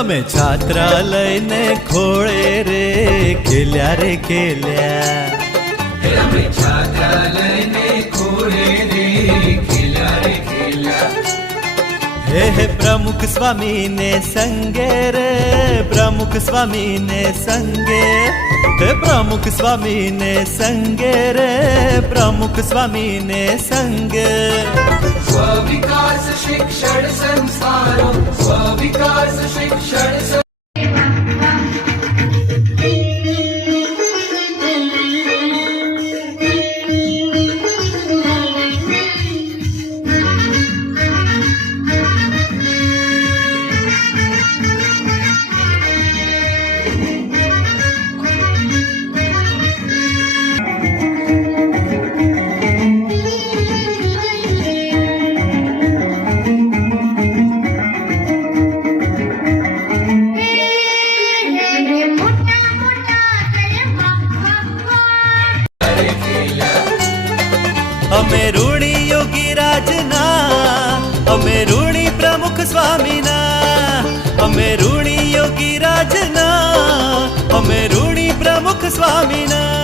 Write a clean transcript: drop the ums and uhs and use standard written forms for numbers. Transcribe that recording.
અમે છાત્રાલયને ખોળે રે ખેલ્યા રે ખેલ્યા. અમે છાત્રાલયને ખોળે રે ખેલ્યા રે ખેલ્યા. હે પ્રમુખ સ્વામીને સંગે રે પ્રમુખ સ્વામીને સંગે. હે પ્રમુખ સ્વામીને સંગે રે પ્રમુખ સ્વામીને સંગે. સ્વવિકાસ શિક્ષણ સંસ્થાનો સ્વવિકાસ શિક્ષણ અમે ઋણી યોગી રાજના અમે ઋણી પ્રમુખ સ્વામીના. અમે ઋણી યોગી રાજના અમે ઋણી પ્રમુખ સ્વામીના.